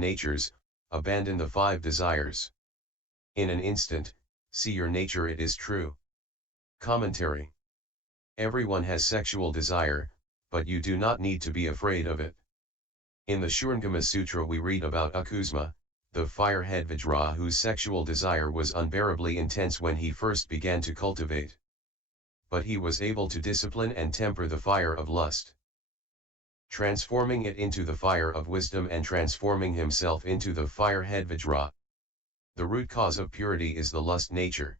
natures, abandon the 5 desires. In an instant, see your nature, it is true. Commentary. Everyone has sexual desire, but you do not need to be afraid of it. In the Shurangama Sutra we read about Akusma, the firehead Vajra, whose sexual desire was unbearably intense when he first began to cultivate. But he was able to discipline and temper the fire of lust, transforming it into the fire of wisdom and transforming himself into the firehead Vajra. The root cause of purity is the lust nature.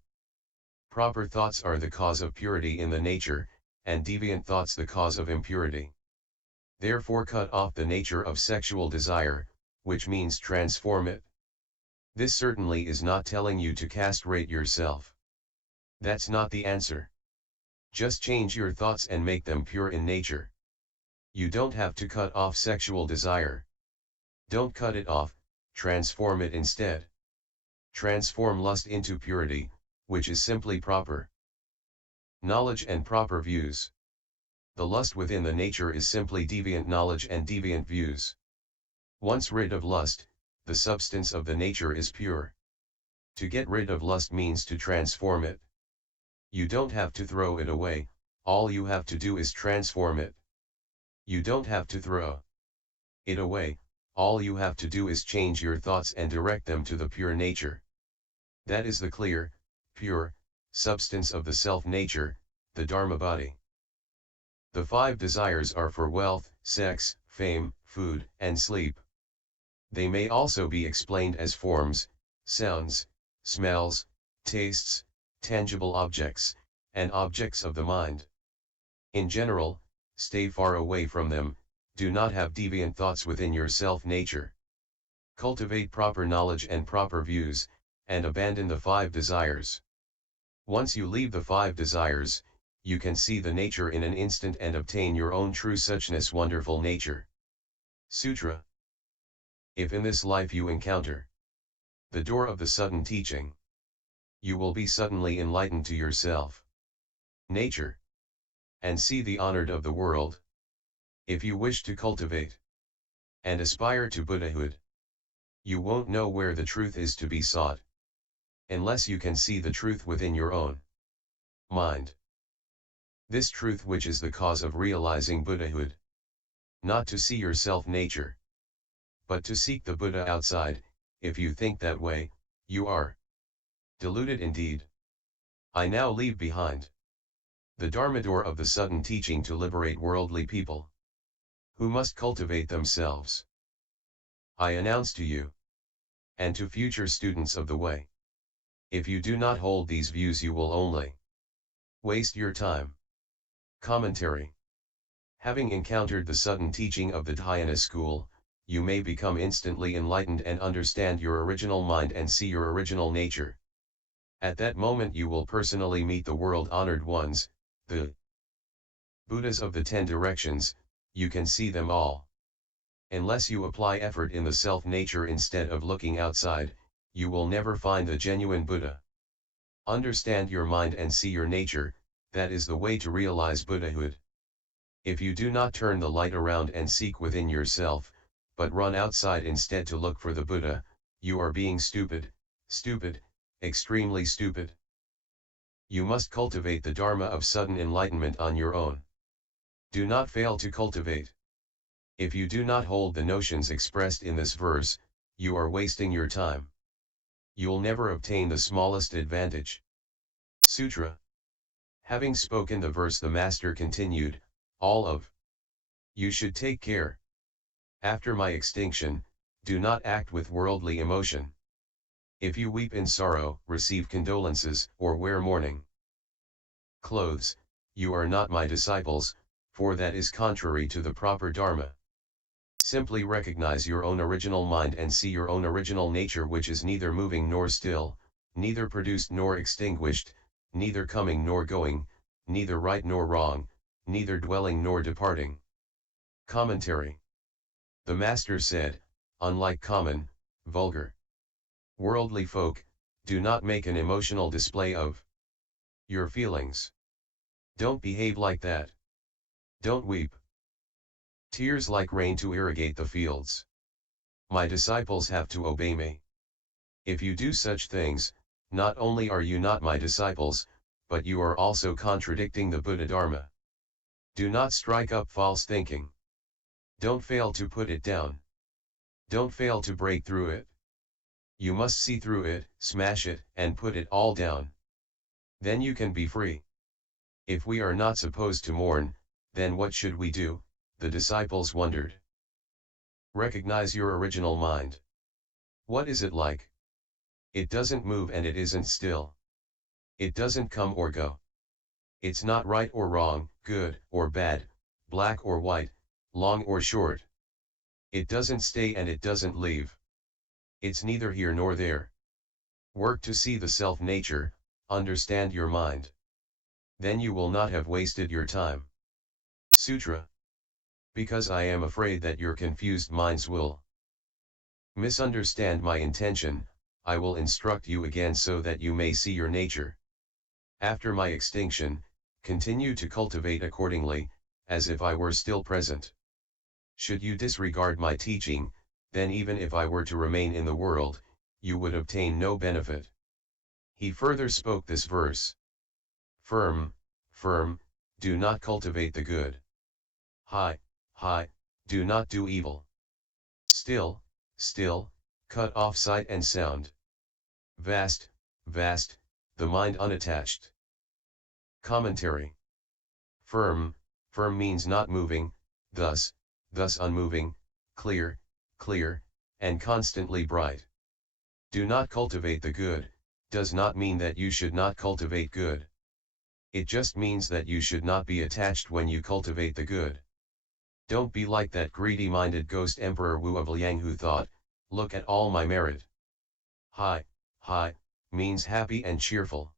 Proper thoughts are the cause of purity in the nature, and deviant thoughts the cause of impurity. Therefore cut off the nature of sexual desire, which means transform it. This certainly is not telling you to castrate yourself. That's not the answer. Just change your thoughts and make them pure in nature. You don't have to cut off sexual desire. Don't cut it off, transform it instead. Transform lust into purity, which is simply proper knowledge and proper views. The lust within the nature is simply deviant knowledge and deviant views. Once rid of lust, the substance of the nature is pure. To get rid of lust means to transform it. You don't have to throw it away, all you have to do is transform it. You don't have to throw it away, all you have to do is change your thoughts and direct them to the pure nature. That is the clear, pure, substance of the self-nature, the Dharma body. The 5 desires are for wealth, sex, fame, food, and sleep. They may also be explained as forms, sounds, smells, tastes, tangible objects, and objects of the mind. In general, stay far away from them, do not have deviant thoughts within your self-nature. Cultivate proper knowledge and proper views, and abandon the 5 desires. Once you leave the 5 desires, you can see the nature in an instant and obtain your own true suchness, wonderful nature. Sutra. If in this life you encounter the door of the sudden teaching, you will be suddenly enlightened to yourself, nature, and see the honored of the world. If you wish to cultivate and aspire to Buddhahood, you won't know where the truth is to be sought, unless you can see the truth within your own mind. This truth which is the cause of realizing Buddhahood. Not to see your self-nature, but to seek the Buddha outside. If you think that way, you are deluded indeed. I now leave behind the Dharma door of the sudden teaching to liberate worldly people, who must cultivate themselves. I announce to you, and to future students of the way, if you do not hold these views you will only waste your time. Commentary. Having encountered the sudden teaching of the Dhyana school, you may become instantly enlightened and understand your original mind and see your original nature. At that moment you will personally meet the world-honored ones, the Buddhas of the 10 directions. You can see them all. Unless you apply effort in the self-nature instead of looking outside, you will never find the genuine Buddha. Understand your mind and see your nature, that is the way to realize Buddhahood. If you do not turn the light around and seek within yourself, but run outside instead to look for the Buddha, you are being stupid, extremely stupid. You must cultivate the Dharma of sudden enlightenment on your own. Do not fail to cultivate. If you do not hold the notions expressed in this verse, you are wasting your time. You'll never obtain the smallest advantage. Sutra. Having spoken the verse, the master continued, all of you should take care. After my extinction, do not act with worldly emotion. If you weep in sorrow, receive condolences, or wear mourning clothes, you are not my disciples, for that is contrary to the proper Dharma. Simply recognize your own original mind and see your own original nature, which is neither moving nor still, neither produced nor extinguished, neither coming nor going, neither right nor wrong, neither dwelling nor departing. Commentary. The Master said, unlike common, vulgar, worldly folk, do not make an emotional display of your feelings. Don't behave like that. Don't weep tears like rain to irrigate the fields. My disciples have to obey me. If you do such things, not only are you not my disciples, but you are also contradicting the Buddha Dharma. Do not strike up false thinking. Don't fail to put it down. Don't fail to break through it. You must see through it, smash it, and put it all down. Then you can be free. If we are not supposed to mourn, then what should we do? The disciples wondered. Recognize your original mind. What is it like? It doesn't move and it isn't still. It doesn't come or go. It's not right or wrong, good or bad, black or white, long or short. It doesn't stay and it doesn't leave. It's neither here nor there. Work to see the self-nature, understand your mind. Then you will not have wasted your time. Sutra. Because I am afraid that your confused minds will misunderstand my intention, I will instruct you again so that you may see your nature. After my extinction, continue to cultivate accordingly, as if I were still present. Should you disregard my teaching, then even if I were to remain in the world, you would obtain no benefit. He further spoke this verse. Firm, firm, do not cultivate the good. High, high, do not do evil. Still, still, cut off sight and sound. Vast, vast, the mind unattached. Commentary. Firm, firm means not moving, thus unmoving, clear, clear, and constantly bright. Do not cultivate the good, does not mean that you should not cultivate good. It just means that you should not be attached when you cultivate the good. Don't be like that greedy-minded ghost Emperor Wu of Liang who thought, look at all my merit. High, high, means happy and cheerful.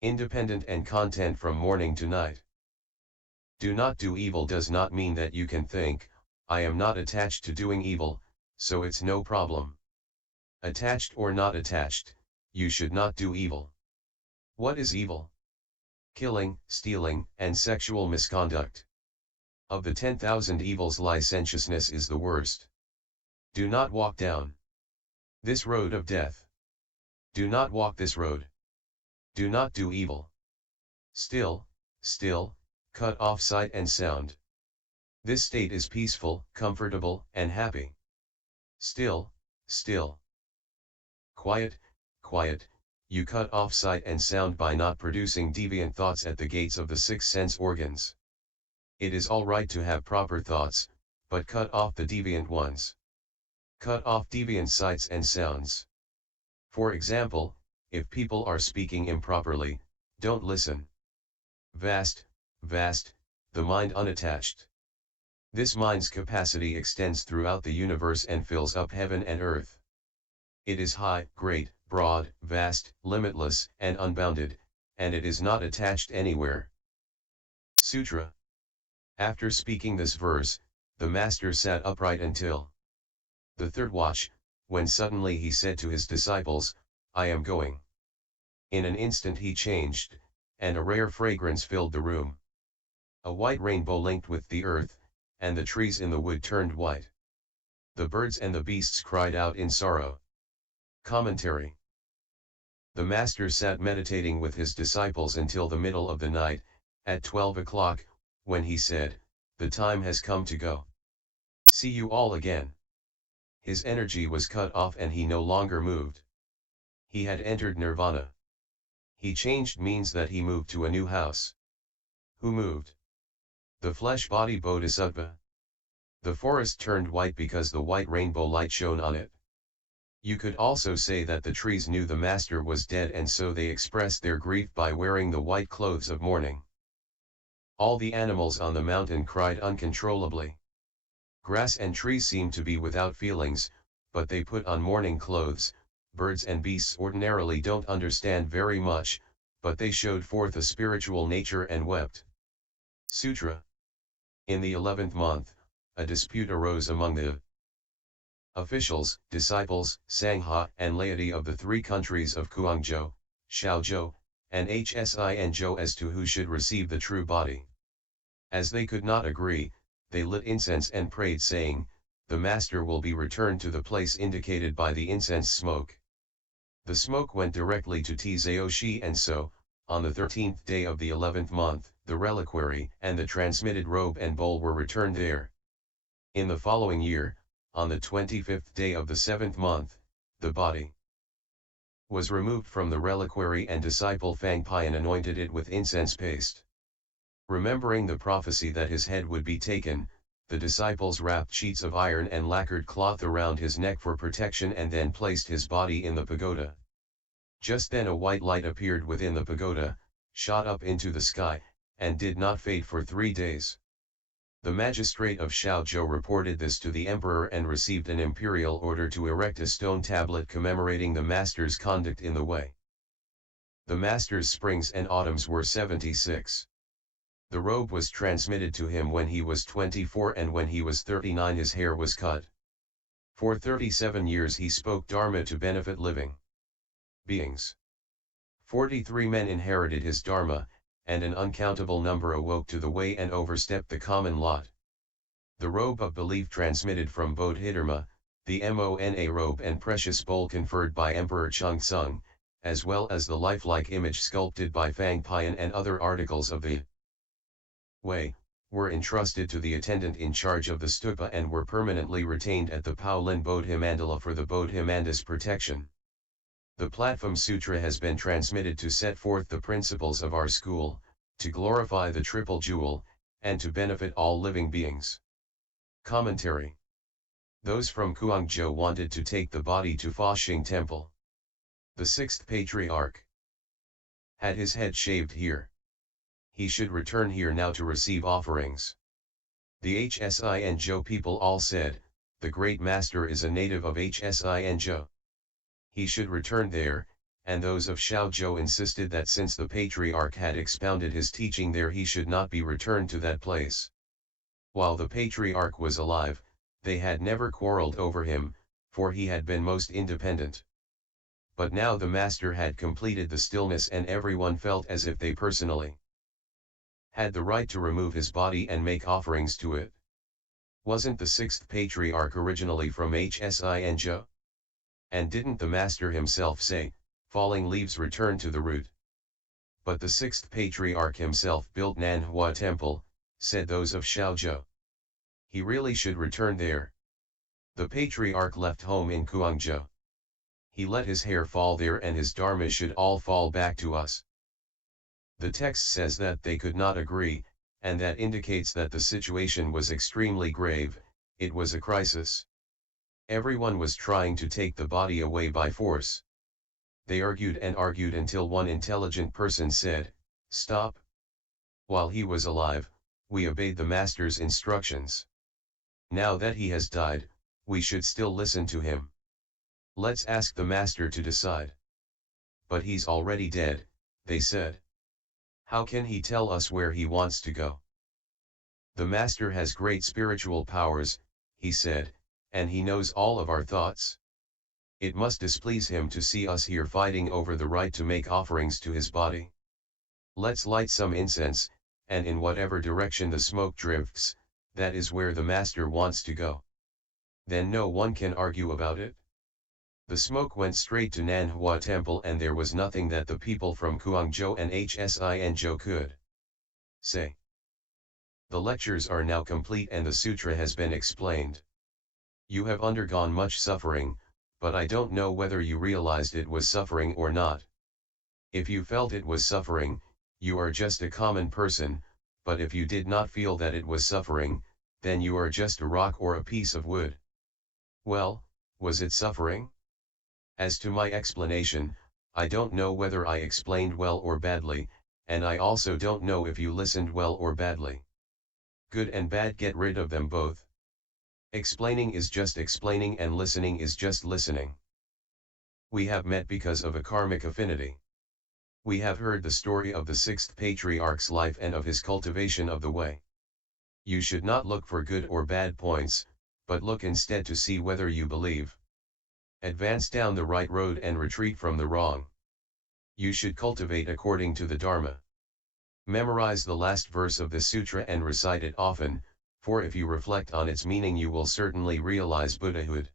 Independent and content from morning to night. Do not do evil does not mean that you can think, I am not attached to doing evil, so it's no problem. Attached or not attached, you should not do evil. What is evil? Killing, stealing, and sexual misconduct. Of the 10,000 evils, licentiousness is the worst. Do not walk down this road of death. Do not walk this road. Do not do evil. Still, still, cut off sight and sound. This state is peaceful, comfortable, and happy. Still, still. Quiet, quiet, you cut off sight and sound by not producing deviant thoughts at the gates of the 6 sense organs. It is all right to have proper thoughts, but cut off the deviant ones. Cut off deviant sights and sounds. For example, if people are speaking improperly, don't listen. Vast, vast, the mind unattached. This mind's capacity extends throughout the universe and fills up heaven and earth. It is high, great, broad, vast, limitless, and unbounded, and it is not attached anywhere. Sutra. After speaking this verse, the master sat upright until the 3rd watch, when suddenly he said to his disciples, I am going. In an instant he changed, and a rare fragrance filled the room. A white rainbow linked with the earth, and the trees in the wood turned white. The birds and the beasts cried out in sorrow. Commentary. The master sat meditating with his disciples until the middle of the night, at 12 o'clock, when he said, the time has come to go. See you all again. His energy was cut off and he no longer moved. He had entered nirvana. He changed means that he moved to a new house. Who moved? The flesh-body bodhisattva. The forest turned white because the white rainbow light shone on it. You could also say that the trees knew the master was dead and so they expressed their grief by wearing the white clothes of mourning. All the animals on the mountain cried uncontrollably. Grass and trees seemed to be without feelings, but they put on mourning clothes. Birds and beasts ordinarily don't understand very much, but they showed forth a spiritual nature and wept. Sutra. In the 11th month, a dispute arose among the officials, disciples, Sangha, and laity of the 3 countries of Guangzhou, Shaozhou, and Hsinzhou as to who should receive the true body. As they could not agree, they lit incense and prayed saying, the master will be returned to the place indicated by the incense smoke. The smoke went directly to Tzaoshi, and so, on the 13th day of the 11th month, the reliquary and the transmitted robe and bowl were returned there. In the following year, on the 25th day of the 7th month, the body was removed from the reliquary, and disciple Fangpian anointed it with incense paste. Remembering the prophecy that his head would be taken, the disciples wrapped sheets of iron and lacquered cloth around his neck for protection and then placed his body in the pagoda. Just then a white light appeared within the pagoda, shot up into the sky, and did not fade for 3 days. The magistrate of Shaozhou reported this to the emperor and received an imperial order to erect a stone tablet commemorating the master's conduct in the way. The master's springs and autumns were 76. The robe was transmitted to him when he was 24, and when he was 39 his hair was cut. For 37 years he spoke Dharma to benefit living beings. 43 men inherited his Dharma, and an uncountable number awoke to the way and overstepped the common lot. The robe of belief transmitted from Bodhidharma, the Mona robe and precious bowl conferred by Emperor Changtsung, as well as the lifelike image sculpted by Fangpian and other articles of the way, were entrusted to the attendant in charge of the stupa and were permanently retained at the Paolin Bodhimandala for the Bodhimanda's protection. The Platform Sutra has been transmitted to set forth the principles of our school, to glorify the Triple Jewel, and to benefit all living beings. Commentary. Those from Guangzhou wanted to take the body to Faxing Temple. The Sixth Patriarch had his head shaved here. He should return here now to receive offerings. The Hsinzhou people all said, the great master is a native of Hsinzhou. He should return there, and those of Shaozhou insisted that since the Patriarch had expounded his teaching there he should not be returned to that place. While the Patriarch was alive, they had never quarreled over him, for he had been most independent. But now the master had completed the stillness and everyone felt as if they personally had the right to remove his body and make offerings to it. Wasn't the Sixth Patriarch originally from Hsinzhou? And didn't the master himself say, falling leaves return to the root? But the Sixth Patriarch himself built Nanhua Temple, said those of Shaozhou. He really should return there. The Patriarch left home in Guangzhou. He let his hair fall there and his Dharma should all fall back to us. The text says that they could not agree, and that indicates that the situation was extremely grave, it was a crisis. Everyone was trying to take the body away by force. They argued and argued until one intelligent person said, "Stop." While he was alive, we obeyed the master's instructions. Now that he has died, we should still listen to him. Let's ask the master to decide. But he's already dead, they said. How can he tell us where he wants to go? The master has great spiritual powers, he said, and he knows all of our thoughts. It must displease him to see us here fighting over the right to make offerings to his body. Let's light some incense, and in whatever direction the smoke drifts, that is where the master wants to go. Then no one can argue about it. The smoke went straight to Nanhua Temple and there was nothing that the people from Guangzhou and Hsinzhou could say. The lectures are now complete and the sutra has been explained. You have undergone much suffering, but I don't know whether you realized it was suffering or not. If you felt it was suffering, you are just a common person, but if you did not feel that it was suffering, then you are just a rock or a piece of wood. Well, was it suffering? As to my explanation, I don't know whether I explained well or badly, and I also don't know if you listened well or badly. Good and bad, get rid of them both. Explaining is just explaining and listening is just listening. We have met because of a karmic affinity. We have heard the story of the Sixth Patriarch's life and of his cultivation of the way. You should not look for good or bad points, but look instead to see whether you believe. Advance down the right road and retreat from the wrong. You should cultivate according to the Dharma. Memorize the last verse of the sutra and recite it often, for if you reflect on its meaning you will certainly realize Buddhahood.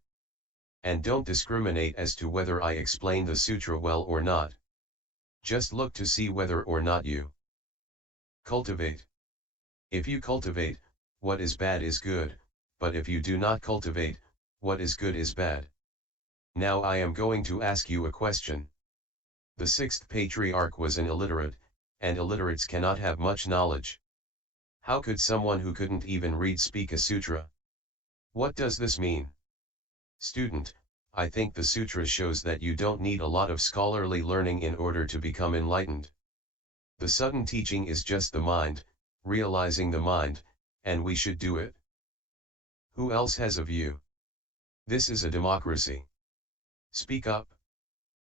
And don't discriminate as to whether I explain the sutra well or not. Just look to see whether or not you cultivate. If you cultivate, what is bad is good, but if you do not cultivate, what is good is bad. Now I am going to ask you a question. The Sixth Patriarch was an illiterate, and illiterates cannot have much knowledge. How could someone who couldn't even read speak a sutra? What does this mean? Student, I think the sutra shows that you don't need a lot of scholarly learning in order to become enlightened. The sudden teaching is just the mind, realizing the mind, and we should do it. Who else has a view? This is a democracy. Speak up.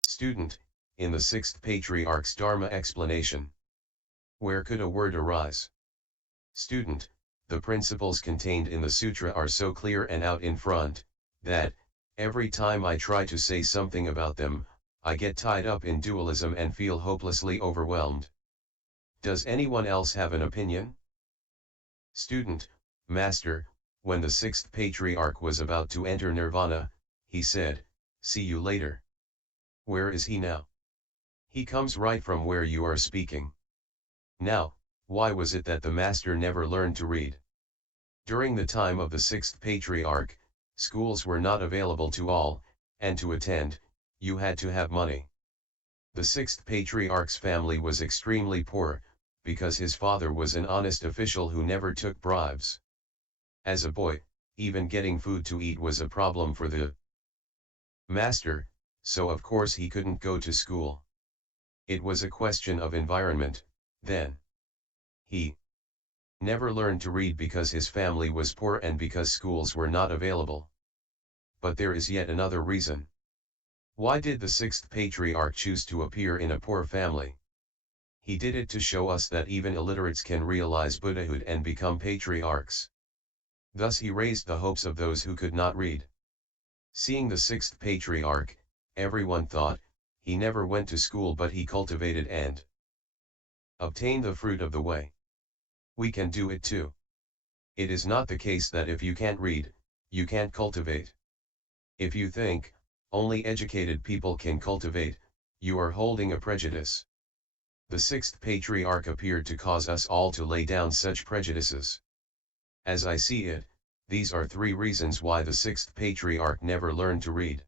Student, in the Sixth Patriarch's Dharma explanation, where could a word arise? Student, the principles contained in the sutra are so clear and out in front, that, every time I try to say something about them, I get tied up in dualism and feel hopelessly overwhelmed. Does anyone else have an opinion? Student, Master, when the Sixth Patriarch was about to enter Nirvana, he said, "See you later." Where is he now? He comes right from where you are speaking. Now, why was it that the Master never learned to read? During the time of the Sixth Patriarch, schools were not available to all, and to attend, you had to have money. The Sixth Patriarch's family was extremely poor, because his father was an honest official who never took bribes. As a boy, even getting food to eat was a problem for the Master, so of course he couldn't go to school. It was a question of environment, then. He never learned to read because his family was poor and because schools were not available. But there is yet another reason. Why did the Sixth Patriarch choose to appear in a poor family? He did it to show us that even illiterates can realize Buddhahood and become patriarchs. Thus he raised the hopes of those who could not read. Seeing the Sixth Patriarch, everyone thought, he never went to school but he cultivated and obtained the fruit of the way. We can do it too. It is not the case that if you can't read, you can't cultivate. If you think, only educated people can cultivate, you are holding a prejudice. The Sixth Patriarch appeared to cause us all to lay down such prejudices. As I see it, these are 3 reasons why the Sixth Patriarch never learned to read.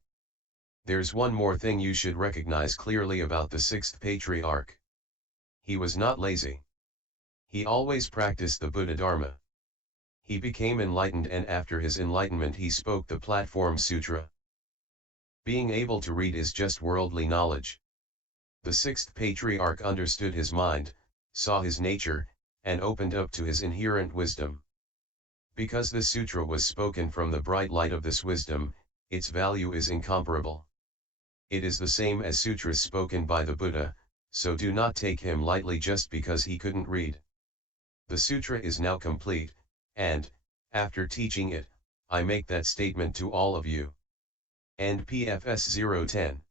There's one more thing you should recognize clearly about the Sixth Patriarch. He was not lazy. He always practiced the Buddha Dharma. He became enlightened and after his enlightenment he spoke the Platform Sutra. Being able to read is just worldly knowledge. The Sixth Patriarch understood his mind, saw his nature, and opened up to his inherent wisdom. Because this sutra was spoken from the bright light of this wisdom, its value is incomparable. It is the same as sutras spoken by the Buddha, so do not take him lightly just because he couldn't read. The sutra is now complete, and, after teaching it, I make that statement to all of you. End PFS 010.